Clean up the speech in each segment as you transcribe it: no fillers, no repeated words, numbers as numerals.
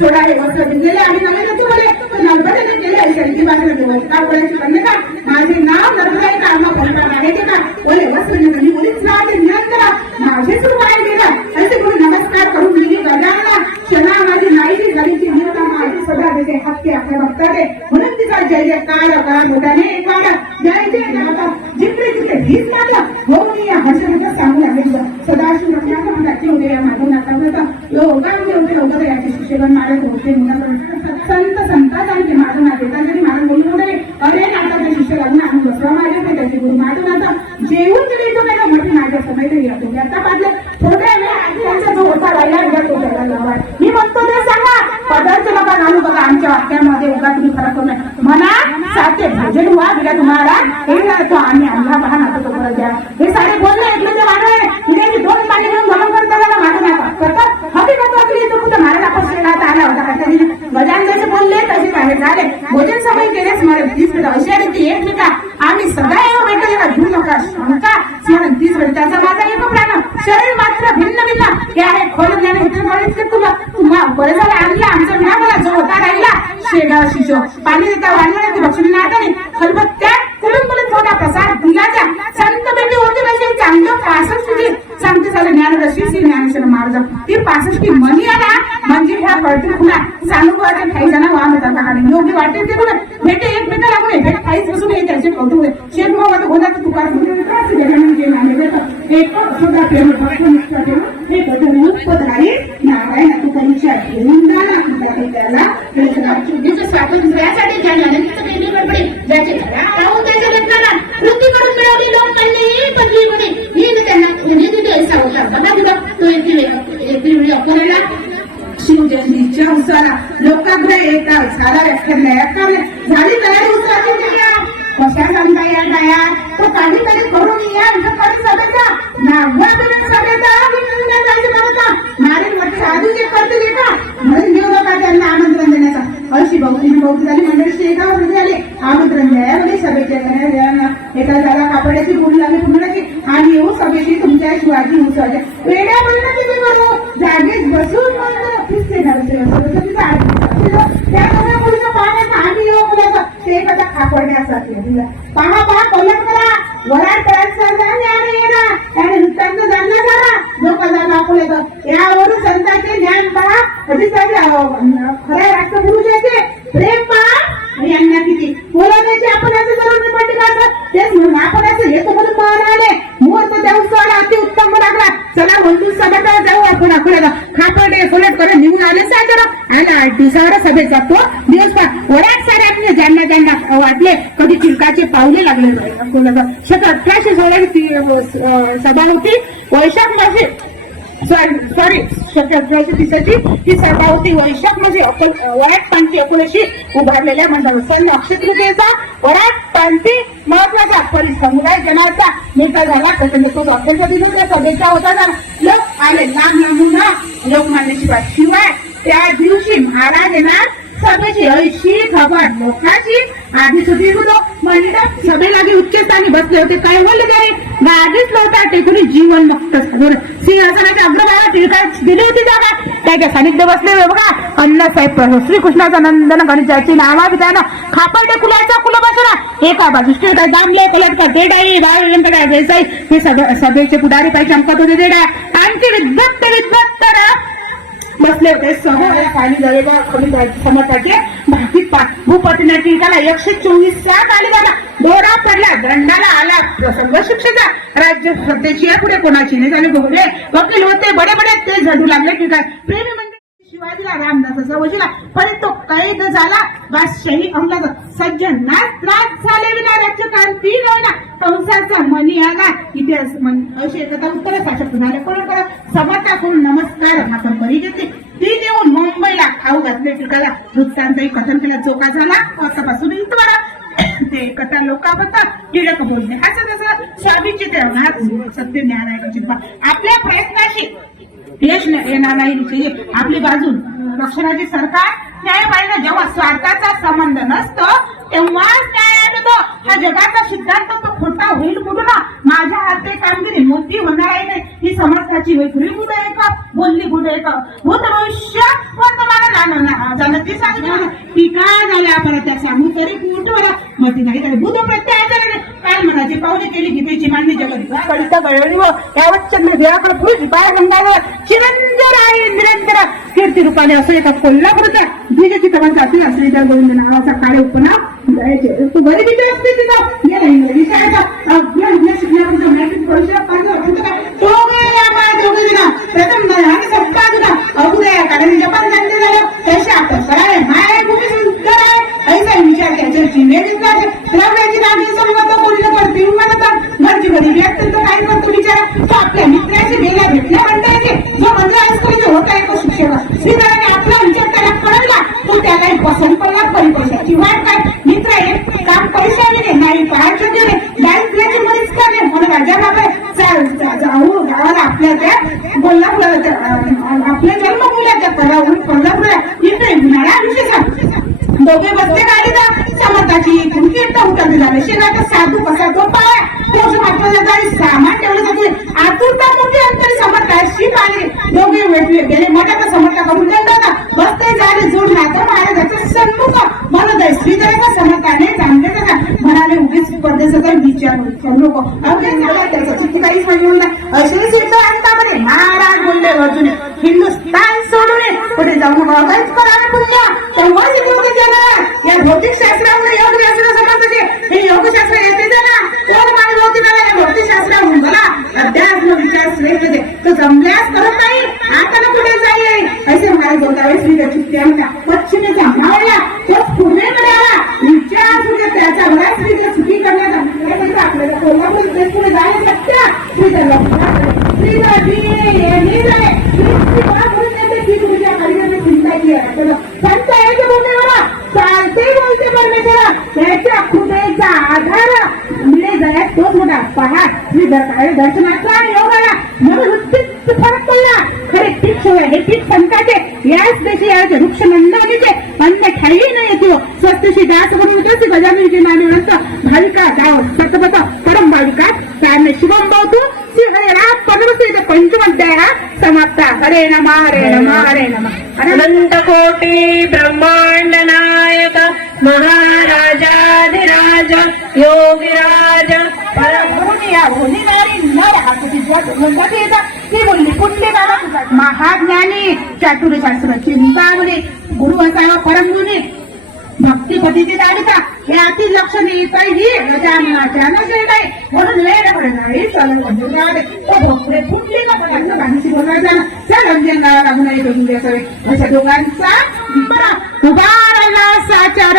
सोडाले वस्त्र दिलेले आणि नव्याने बोले नर्मदेने केले शैली बांधले वस्त्रा बोलायची कन्या माझे नाव नर्मदा काढणं पलटा मागायचे का बोले वस्त्र निघाली मुलीच राहते निरंतर माझे सुरू आहे गेला असे गुरु नमस्कार करून दिली गजानना क्षणा माझी नाईची गलीची निरता माझी सदा देते हक्के आपल्या भक्ताचे म्हणून तिचा जय जयकार करा मोठ्याने एकाला जय जय नाता जिकडे तिथे भीत लागलं होऊन या हर्षणाचं सांगून आले सदाशिव म्हटल्याचं म्हणतात होते या मागून आता लोकांमध्ये होते लोक याचे शिक्षण मारत होते संत संतात आणि ते माझं नाते तरी मला बोलून वगैरे अरे आता त्या शिष्याला आम्ही बसवा मारले ते त्याचे गुरु माझं आता जेवून गेले तो काय म्हटलं माझ्या समय तरी येतो आता पाहिजे थोड्या वेळ आधी त्यांचा जो होता राहिला तो त्याला लावा मी म्हणतो ते सांगा पदार्थ नका घालू बघा आमच्या वाक्यामध्ये उगा तुम्ही फरक होणार म्हणा साथे भजन व्हा दिला तुम्हाला हे तो आम्ही आम्हाला पहा नातं तो परत द्या हे सारे बोलले ऐकलं ते मानव उद्याची 2 पाणी घेऊन भरून करताना माझं नाका करतात हवी करतो तो कुठं महाराज आपण श्रीनाथ आला होता त्यांनी गजान जसे बोलले तसे बाहेर झाले भोजन समय केलेच मला 30 मिनिटं अशी आणि ती एक ठिका आम्ही सगळ्या भेटत जेव्हा घेऊ नका शंका स्मरण 30 मिनिट त्याचा माझा एक प्राण शरीर मात्र भिन्न भिन्न हे आहे खोल ज्ञान होते म्हणून तुला तुम्हा बरं झालं आणलं आमचं ना मला जो होता राहिला शेगा शिशो पाणी देता वाढलं ते भक्षण नाटाने खलबत्त्या कुठून बोलत थोडा प्रसाद दिलाचा संत बेटी होती म्हणजे चांगलं 65 तुझी सांगते झालं ज्ञानरशी श्री ज्ञानेश्वर महाराज ती 65 की मनी आला म्हणजे ह्या कळतील पुन्हा सानुभावाच्या काही जण वाहन होतात आणि योग्य वाटेल ते कुठे भेटे एकमेका लागून भेट काहीच बसून हे त्याचे कौतुक शेत भावात होतात तुकार एक सुद्धा प्रेम हे बदल उत्पत राहील नारायण तू परीक्षा घेऊन त्याला स्वातंत्र्यासाठी ज्याचे राहून त्याच्या लग्नाला वृत्ती करून मिळवली लोक कल्ले पदवी म्हणे ही त्यांना ऐसा होता बघा तुला तो एक अकराला शिवजयंतीच्या उत्सवाला लोकाग्रह एका झाला व्याख्यान झाली तयारी उत्सवाची कशा सांगता या तो काहीतरी करून या सभेचा सभेचा नारी वर्ष आधी करते का म्हणून घेऊ नका त्यांना आमंत्रण देण्याचा अशी बहुती झाली मंडळी एकावर झाले आमंत्रण द्यायला सभेच्या एका झाला कापडाची फुल लागली पुण्याची आणि येऊ सभेची तुमच्या शिवाजी उत्सवाच्या वेड्या बोलण्याची मी करू जागेत बसून आम्ही येऊ बोलायचं ते एखादा खापडण्यासाठी पहा कलम करा वराड त्याने नृत्यांचं जाणलं करा जो कदा दाखवलं यावरून संतांचे ज्ञान पहा कधीसाठी खऱ्या राष्ट्रपुरुषाचे प्रेम पहा आणि यांना किती बोलवण्याची आपण असं करून पट्टी काढतो तेच म्हणून आपण असं हे तुम्हाला म्हणाले मुहूर्त त्या उत्सवाला अति उत्तम लागला चला म्हणून सभेचा जाऊ आपण आखवड्याला खापडे सोलट करे निघून आले साजरा आला दिवसावर सभेत जातो दिवस वरात सारे आपले ज्यांना वाटले कधी चिलकाचे पावले लागले 1816 सभा होती वैशाख मासे सॉरी 1830 ही सभा होती वैशाख मध्ये वराट पांची 19 उभारलेल्या मंडळ सण अक्षय तृतीयेचा वराट पांची महत्वाचा समुदाय जनाचा नेता झाला तो अत्यंत दिवस सभेचा होता लोक आले लांब लांबून लोकमान्याची बात शिवाय त्या दिवशी महाराज येणार सभेची ऐशी खबर लोकांची आधी सुधी मंडप सभेलागी उच्चस्थानी बसले होते काय बोलले नाही गाडीच नव्हता टेकून जीवन मुक्त सिंहासनाच्या अग्रभागात टिळका दिली होती जागा त्याच्या सानिध्य बसले बघा अण्णासाहेब श्रीकृष्णाचा नंदन गणिताची नावाभिधान खापडे कुलाचा कुलबसरा एका बाजूस टिळका दामले कलटकर देडाई बाळ देसाई हे सभेचे पुढारी काही चमकत होते देडा आणखी विद्वत्त बसले होते पाणी जवळ समर्थाचे भाकीत भूपतीने टिळकाला 124 सात आली बाबा दोरा पडला दंडाला आला प्रसंग शिक्षेचा राज्य सत्तेची पुढे कोणाची नाही झाले भोगले वकील होते बडे बडे ते झडू लागले टिळका प्रेमी म्हणजे शिवाजीला रामदासाचा वशिला पण तो कैद झाला बादशाही अंमलात सज्जनास त्रास झाले विना राज्यकांत तीन महिना कंसाचा मनी आला इथे असे एकदा उत्तर साशक झाले कोण समर्थाकडून नमस्कार मात्र बरी घेतली ती नेऊन मुंबईला खाऊ घातले टिकाला वृत्तांतही कथन केला चोका झाला वाजतापासून इतवारा ते कथा लोकांबद्दल टिळक बोलणे असं तसं स्वामीची ते सत्य न्यायालयाची आपल्या प्रयत्नाशी यश येणार नाही आपली बाजू रक्षणाची सरकार न्यायपालिका जेव्हा स्वार्थाचा संबंध नसतो तेव्हाच न्याय येतो हा जगाचा सिद्धांत तो खोटा होईल कुठून माझ्या हाते कामगिरी मोठी होणार आहे नाही ही समर्थाची वेगळी बुध आहे का बोलली बुध आहे का भूत भविष्य वर्तमान जाणती सांगितलं टीका झाल्या आपण त्या सांगू तरी मोठं मती नाही तर बुध प्रत्यय काय म्हणायचे पाहुणे केली गीतेची मांडणी जगत कळता गळवली व त्यावरच्या देवाकडे पुढे पाय गंगावर चिरंजर आहे निरंतर कीर्ती रूपाने असं एका कोल्हापूरचा द्विजची तमान जाती असली त्या गोविंद नावाचा काळे उपना तू गरिबीची असते तिथं ये नाही विषयाचा अभ्यास शिकण्यापुढे मॅट्रिक परीक्षा पास तो प्रथम आणि सप्ताह तुला अगोदर कारण जपान जाणते झालं पैसे आपण करावे माय भूमी सुंदर आहे ऐसा विचार त्याच्याची वेगळीच द्रव्याची नागरी संगत कोणीला करते म्हणतात घरची घरी व्यक्त तर काय करतो विचार तो आपल्या मित्राशी गेल्या भेटल्या म्हणता येते जो म्हणजे आजकाल होता येतो शिक्षक श्रीधराने आपला विचार त्याला कळला तो त्याला पसंत पडला परी पैशाची वाट काय मित्र एक काम पैशाने नाही पहायचं गेले दारिद्र्याची मदत करणे म्हणून राजाबाबा जाऊ गावाला आपल्या त्या कोल्हापूरला आपल्या जन्मभूमीला करावून कोल्हापूरला इथे उन्हाळा विशेष दोघे बसले गाडीला समर्थाची कीर्तन उतरले झाले शेगाचा साधू कसा तो पाय तोच वापरला जाईल सामान ठेवलं जाते आतुरता मोठी अंतरी समर्थाशी आले दोघे वेगळे गेले मोठ्या समर्थाकडून जाता बसते झाले जोड नातं महाराजाचं सन्मुख म्हणत आहे श्रीधराच्या समर्थाने चांगले जाता म्हणाले उगीच स्पर्धेचा विचार करू नको त्याचा चुकी काहीच म्हणजे असे सिद्ध अंतामध्ये महाराज बोलले अर्जुने हिंदुस्थान सोडून पुढे जाऊन काहीच करावे पुण्य तेव्हा या भौतिक शास्त्रामुळे योग शास्त्र समजते हे योगशास्त्र येते ना तर मानव होती मला या भौतिक शास्त्रामुळे मला अध्यात्म विचार श्रेष्ठ तो जमल्यास करत नाही आता पुढे जाईल असे म्हणाले बोलता श्री त्यांच्या पश्चिमेच्या मावळ्या तोच पुढे मिळाला विचार सुद्धा त्याच्या बऱ्याच रीतीने चुकी करण्यात आपल्याला कोल्हापूर पुढे जायला शकता चिंता की संत आहे बोलणे चालते बोलते परमेश्वरा त्याच्या खुदेचा आधार मिळे जाय तोच होता पहा श्री दर्शनाचा आणि योगाला म्हणून वृत्तीत फरक पडला खरे ठीक सोय हे ठीक संताचे याच देशी याचे वृक्ष नंदानीचे अन्य ठाई नाही येतो स्वस्तशी दास म्हणून कसे गजाननीचे नामे म्हणत भाविका गाव सतपथ परम भाविका त्याने शिवम भावतो श्री हरे राम पदवसीचे पंचमध्याय समाप्ता हरे नमः हरे नमः हरे नमः अनंत कोटी ब्रह्मांड नायक महाराजाधिराज योगीराज या बोलणारी नर हाती ती बोलली कुठले बाबा महाज्ञानी चातुर्यशास्त्र चिंतामणी गुरु असावा परमगुणी भक्तिपतीची दाडिका यातील लक्षणे काही गजाननाच्या नसेल नाही म्हणून वेळ पडणारी भोपळे फुटली का पण माणसी बोलायचा रंजन गावा लागून अशा दोघांचा उभारला साचार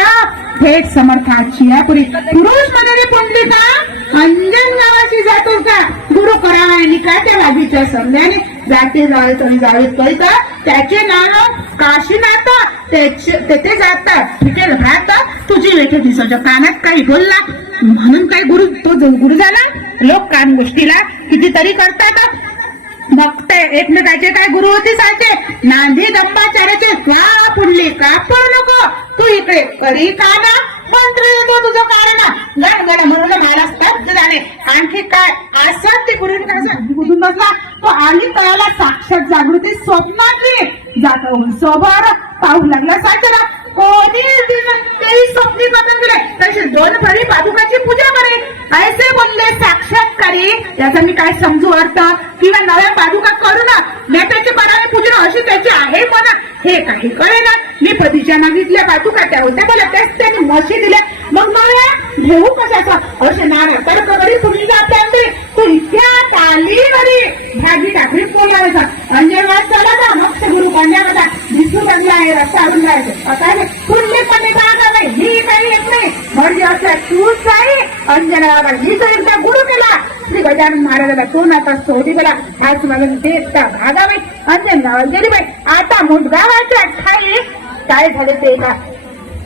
थेट समर्थाची पुरी पुरुष मध्ये पुंडलिका अंजन गावाची जातो का गुरु करावा निकाच्या बाजूच्या समजाने जाते जावे तरी जावे कळता त्याचे नाव काशीनाथ तेथे जातात विठ्ठल भात तुझी वेठे दिसायच्या कानात काही बोलला म्हणून काय गुरु तो गुरु झाला लोक कान गोष्टीला कितीतरी करतात भक्त एकमेकाचे काय गुरु होते साचे नांदी दंबाचार्याचे का पुंडली का पळू नको तू इकडे तरी काना मंत्र येतो तुझं कारण गड म्हणून मला स्तब्ध झाले आणखी काय असं ते गुरुन बसला तो आली कळाला साक्षात जागृती स्वप्नातली जातो सोबर पाहू लागला साचरा कोणी तेही स्वप्नी बदल दिले तसे दोन भरी पादुकाची पूजा करे ऐसे बोलले साक्षात्कारी याचा मी काय समजू अर्थ किंवा नव्या पादुका करू ना नेत्याचे पराने पूजन अशी त्याची आहे म्हणा हे काही कळेना मी पतीच्या मागितल्या पादुका त्या होत्या बोला त्याच त्यांनी मशी दिल्या मग मला घेऊ कशाचा असे नाव तर्क करी तुम्ही जाते तू इतक्या ताली वरी भाजी टाकली कोणाचा अंजनवाद चला ना मग गुरु कन्या दिसू लागला आहे रस्ता अडून जायचं काय नाही कुठले पण नाही मी काही येत नाही म्हणजे असल्या तूच नाही अंजनाला मी तर एकदा गुरु केला श्री गजानन महाराजाला तो नाता सोडी गेला आज मला देता भागावे अंजनाला गेली बाई आता मुलगा व्हायचे 28 काय झाले ते का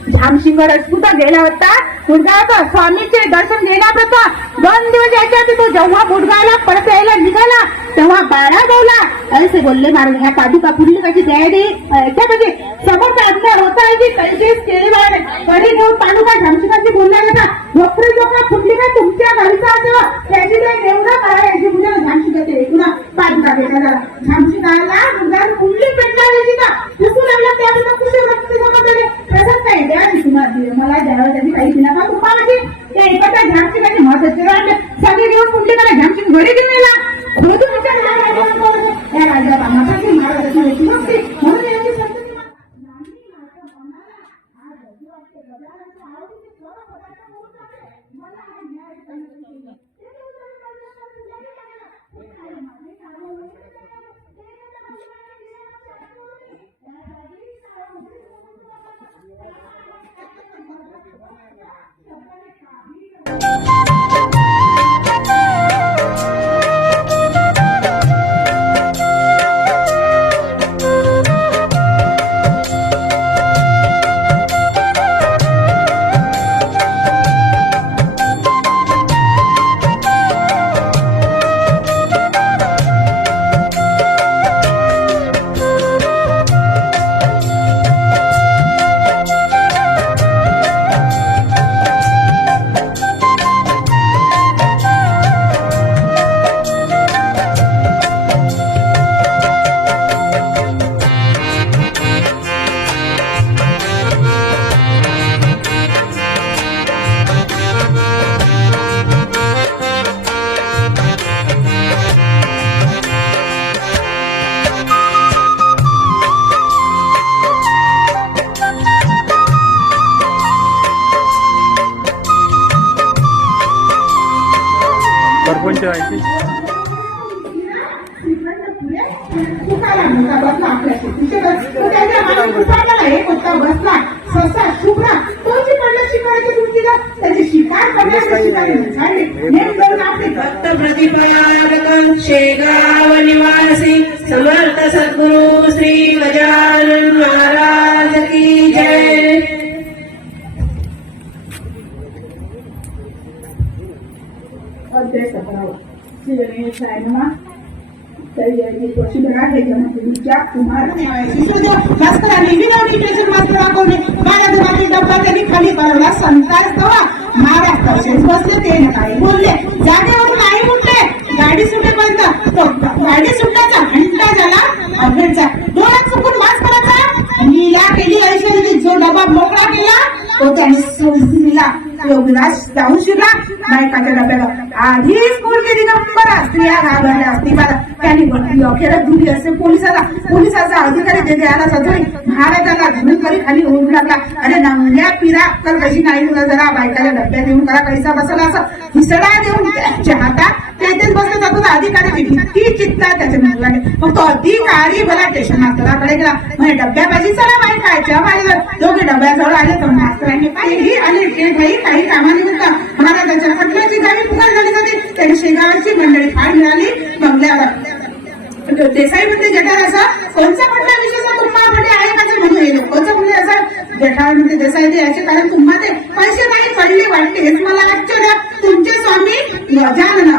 झामसिंग रजपुता गेला होता मुलगा स्वामीचे दर्शन घेणार होता 2 दिवस याच्या तो जेव्हा मुलगाला परत यायला निघाला तेव्हा बाळा गवला असे बोलले महाराज ह्या पादुका पुढली कशी द्यायची म्हणजे समोर प्रार्थना होता की तशीच केली बाळे कडे घेऊन पादुका झामसिंगाची बोलणार होता वक्र जोखा फुटली का तुमच्या घरचा असं त्याची ते नेवढं करा याची मुलं झामसिंगाचे पुन्हा पादुका भेटायला झामसिंगाला मुलगा कुठली पेटला यायची का दिसू लागला त्यावेळेला कुठे रक्त जमा झाले तसंच नाही द्या मला द्यावं त्यांनी काही दिला का तुम्हाला त्या एखाद्या झामसिंगाचे महत्वाचे सगळे घेऊन कुठली मला झामसिंग घरी गेलेला खोदून या राजा महाराजांची म्हणून यांची सरपंच आहे भक्त प्रतिपादक शेगाव निवासी समर्थ सद्गुरु श्री गजानन महाराज की जय. श्री गणेशाय नमः. तरी पशुधरा हे गणपतीच्या कुमार डब्बा त्यांनी खाली बनवला संतास दवा महाराज तसेच बसले ते काय बोलले जागेवरून नाही उठले गाडी सुटेपर्यंत गाडी सुटण्याचा घंटा झाला अभेडचा डोळ्यात चुकून वास करायचा नीला केली ऐश्वर्या जो डबा मोकळा केला तो त्याने सोडून दिला योगराज जाऊन शिरला बायकाच्या डब्याला आधीच मुलगी दिगंबरा स्त्रिया घाबरल्या असती मला त्यांनी अखेरच दिली असे पोलिसाचा अधिकारी जे द्यायला सजवली महाराजांना धनुकरी खाली होऊ लागला अरे नवल्या पिरा तर कशी नाही तुला जरा बायकाच्या डब्यात येऊन करा कैसा बसला असं हिसडा देऊन त्यांच्या हातात त्याच्याच बसला जातो अधिकाऱ्याची भीती चित्ता त्याच्या मुलाने मग तो अधिकारी मला स्टेशन मास्तराकडे गेला म्हणजे डब्या पाहिजे चला बाई खायच्या माझ्या दोघे डब्याजवळ आले तर मास्तरांनी पाहिली आणि ते भाई काही कामानिमित्त महाराजांच्या खटल्याची जागी पुकार झाली होती त्याने शेगावची मंडळी फार मिळाली बंगल्याला देसाई म्हणजे जठार असा कोणचा कुठला विषय तुम्हाला आहे का म्हणजे कोणचा म्हणजे असा जठार म्हणजे देसाई याचे कारण तुम्हाला पैसे नाही पडले वाटते हेच मला आश्चर्य तुमचे स्वामी गजानन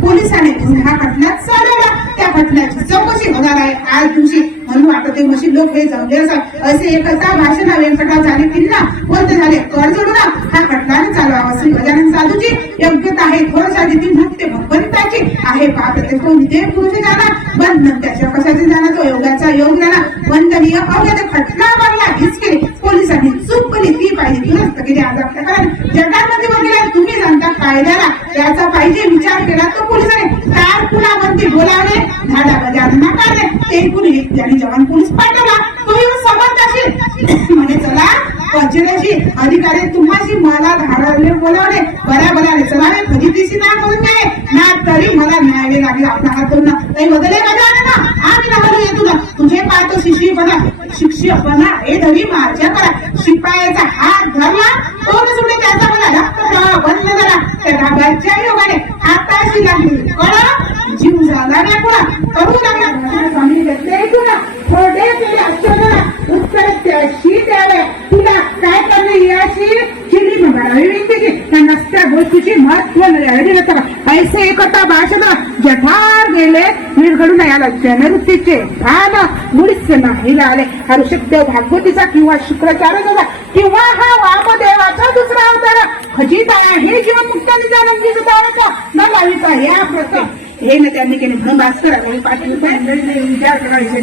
पोलिसांनी हा खटल्यात चालवला त्या खटल्याची चौकशी होणार आहे आज दिवशी म्हणून वाटते मशी लोक हे जमले असे एकता भाषण व्यंकटा झाले किल्ला कोणते झाले कर जोडून हा खटल्याने चालवावा श्री गजानन साधूची योग्यता आहे थोडसा जिथे मुक्ते भगवंताची आहे पाहते तो विधेय पुरुष झाला बंधन त्याच्या कशाचे झाला तो योगाचा योग झाला वंदनीय अवैध खटला मारला हिसके पोलिसांनी चूक केली ती पाहिजे दुरुस्त केली आज आपल्या कारण जगामध्ये वगैरे तुम्ही जाणता कायद्याला याचा पाहिजे विचार केला तो पोलिसांनी कार पुलावरती बोलावले झाडा बजार नाकारले ते कुणी त्यांनी जवान पोलीस पाठवला तो येऊन समर्थ असेल म्हणे चला पंचदेशी अधिकारी तुम्हाशी मला धाडवले बोलावले बऱ्या चलावे फजितीशी ना करून नाही ना तरी मला न्यायावे लागले आपल्या हातून काही बदले माझ्या ना आज मी राहलो ये तुला तुझे पाहतो शिक्षकपणा हे धरी माझ्या करा शिपायाचा हात धरला तोड सुटे त्याचा मला धक्का बंद झाला त्या रागाच्या योगाने हाताशी लागली कळा जीव झाला ना पुन्हा करू लागला स्वामी घेतले तुला थोडे केले आश्चर्य उत्तर त्याशी द्यावे तुला काय करणे याची चिडी विनंती त्या नसत्या गोष्टीची महत्व ऐसे एकता भाषण जठार गेले निर्घडून याला जनवृत्तीचे भान मुळीच नाही आले हा ऋषभदेव भागवतीचा किंवा शुक्राचार्याचा किंवा हा वामदेवाचा दुसरा अवतार खजिता हे जीवन मुक्ताचा नंदी सुधाराचा न लाविता या प्रथम हे न त्यांनी केले म्हणून भास्कर पाटील विचार करायचे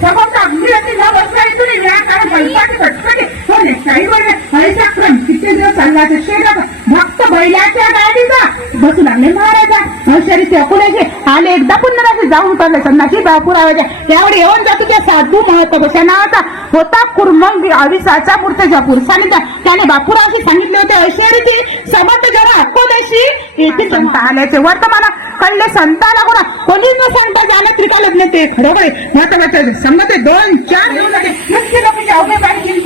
समोर अगदी न बसला इथून या कारण बैलाची फटफटे होणे काही वेळ ऐसा क्रम किती दिवस चालला शेतात भक्त बैलाच्या गाडीचा बसू लागले महाराजा औषधी ते अकोल्याचे आले एकदा पुन्हा जाऊन उतरले संन्यासी पुराव्याच्या त्यावेळी येऊन जातीच्या साधू महत्व नावाचा होता कुर्मंग आविसाचा मूर्तीच्या पुरुषाने त्याने बापुराशी सांगितले होते ऐश्वर्याची समर्थ जरा अकोल्याशी येथे संत आल्याचे वर्तमान कळले संतांना कोणीच न सांगता ज्याला त्रिका लग्न ते खरोखर महत्वाचे संगते 2-4 नक्की लोकांचे अवघे पाहिजे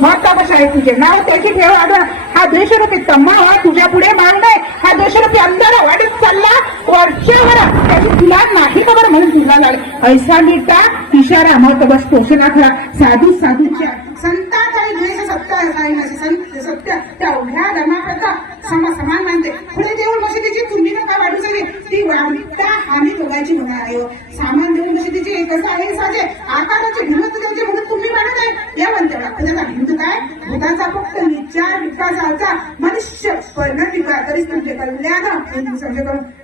महत्वाचे आहे तुझे नाव त्याची ठेव आढळ हा देशरूपी तम्मा हा तुझ्या पुढे मांडलाय हा देशरूपी अंधारा वाढीत चालला वर्षभर त्याची तुला नाही खबर म्हणून तुला लागले ऐसा नीटा इशारा महत्व पोषणाखला साधू साधूच्या संतांचा द्वेष सत्य सत्य त्या उभ्या धर्माकरता समान मानते पुढे देऊन मशिदीची तुम्ही नका वाढू सके ती वाढता आम्ही दोघांची होणार आहे सामान देऊन मशिदीची एक असं आहे साजे आकाराचे हिंमत द्यायचे म्हणून तुम्ही वाढत आहे या म्हणते त्याचा हिंदू काय भूताचा फक्त विचार विकासाचा मनुष्य परिणाम विकार तरीच तुमचे कल्याण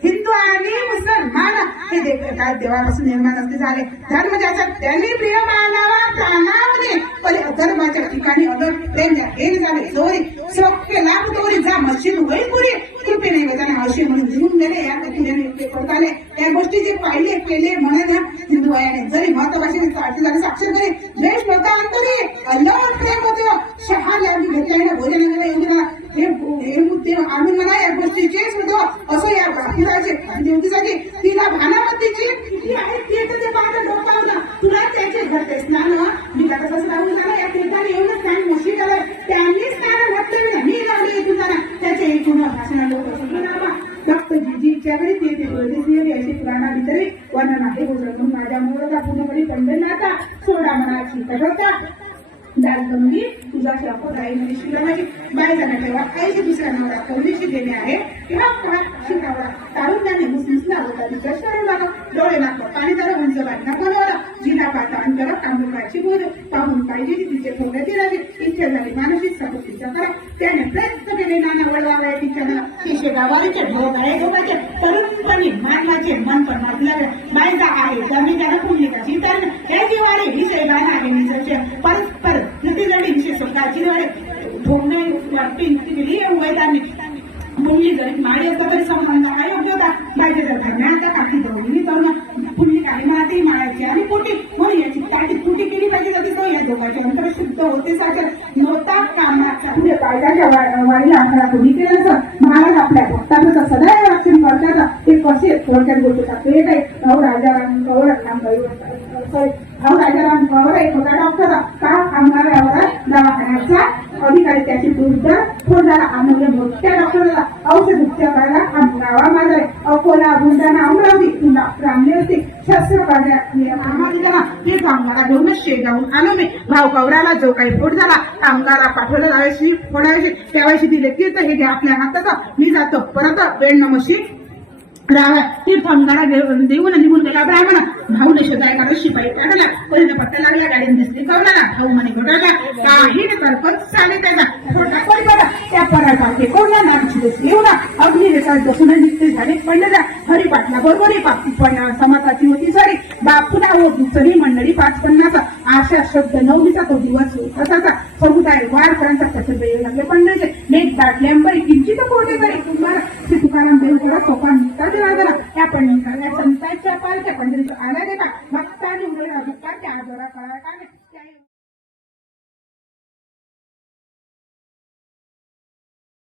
हिंदू आणि मुसलमान हे काय देवापासून निर्माण असते झाले धर्म ज्याचा त्यांनी प्रिय मानावा प्राणामध्ये पहिले अधर्माच्या ठिकाणी अगर प्रेम हे झाले जोरी सोके लाभ तोरी जा मशीन होई पुरी कृपेने वेदाने अशी म्हणून लिहून गेले या कथेने करताले या गोष्टी जे पाहिले केले म्हणून हिंदू वयाने जरी महत्वाचे साक्षर करे जय श्रोता अंतरी अल्लाह प्रेम होते शहा लागली घेतल्याने भोजन गेले योगीला हे मुद्दे आम्ही मला या गोष्टीचेच होतो असं या बाकीराचे देवतीसाठी तिला भानामतीची किती आहे ते तर ते पाहता डोकावलं तुला त्याचे घडते स्नान मी का कसं लावून झालं या ठिकाणी येऊन स्नान मुशी केलं त्यांनी स्नान घातलं मी लावले येथून जाणार त्याचे एकूण भाषणा लोक फक्त जीजीच्या वेळी ते अशी पुराणा वितरी वर्णन आहे म्हणून माझ्या मुलाचा पूर्णपणे पंढरनाथा सोडा मनाची कठोरता दालकंदी तुझा शापत आहे म्हणजे शिवराची बाय जाणार तेव्हा काहीशी दुसऱ्या नवरा कवडीशी देणे आहे किंवा शिकावरा तारुण्याने मुसमुसला होता तिच्या शरण डोळे नाक पाणी जरा उंच बाटला बनवला जिना पाता अंतर तांबुकाची बोध पाहून पाहिजे तिचे फोड्याची राजी इच्छा झाली मानसिक सपतीचा करा त्याने प्रयत्न केले नाना वळवावया तिच्या तिशे गावाचे ढोबाळे ढोबाचे तरुणपणी मानवाचे मन पण म्हटलं बायचा आहे जमी त्याला पुण्यकाची तर या जीवाने विषय गाणं आहे निजचे परस्पर नदीजडी विशेष स्वतःची ढोंगणे लागते गेली उभयतांनी मुंडली जरी माळे होता तरी संबंध काय योग्य होता बायचे जर धरण्याचा काठी दोन्ही जाऊन पुण्य काही माती माळायची आणि पोटी म्हणून याची काठी तुटी केली पाहिजे कधी तो या दोघांचे अंतर शुद्ध होते सागर नव्हता कामाचा पुढे कायद्याच्या वारीला आकडा कोणी केलं असं महाराज आपल्या भक्तांचं सदैव रक्षण करतात ते कसे थोडक्यात गोष्टीचा पेट आहे भाऊ राजाराम कवर भाऊ राजाराम कवर एक होता डॉक्टर का कामगारावर दवाखान्याचा अधिकारी त्याची दूध झाला आम्हाला मोठ्या डॉक्टरला औषध उपचार करायला गावा माझा अकोला बुलढाणा अमरावती तुला रामले होते शस्त्र कामाला ते कामगारा घेऊनच शेगावून आलो मी भाऊ कवराला जो काही पोट झाला कामगारा पाठवलं लावायची फोडायची त्यावेळी दिले तीर्थ हे घ्या आपल्या हातात मी जातो परत वेळ नमशी तीर्थांगारा देऊन निघून गेला ब्राह्मण भाऊने शोधायला शिपाई काढला कोणीला पत्ता लागला गाडीने दिसली कवराला भाऊ म्हणे घोटाळला काही कल्पत चाले त्याचा छोटा परिवार त्या परासारखे कोणा नामची दिसली येऊ ना अग्नी रेसात बसून निघते झाले पडले हरी पाटला बरोबरी पण समाजाची होती सरी बापूला व दुसरी मंडळी 550 आशा शब्द 9चा तो दिवस असाचा समुदाय वारकरांचा प्रसिद्ध येऊ लागले पंढरीचे मेघ दाटल्यामुळे किंचित कोटे तरी तुम्हाला श्री तुकाराम देव थोडा सोपा निघता देवा त्या पंडितांना संतांच्या पालच्या पंढरीचा आला देता भक्तांनी त्या आजोरा कळा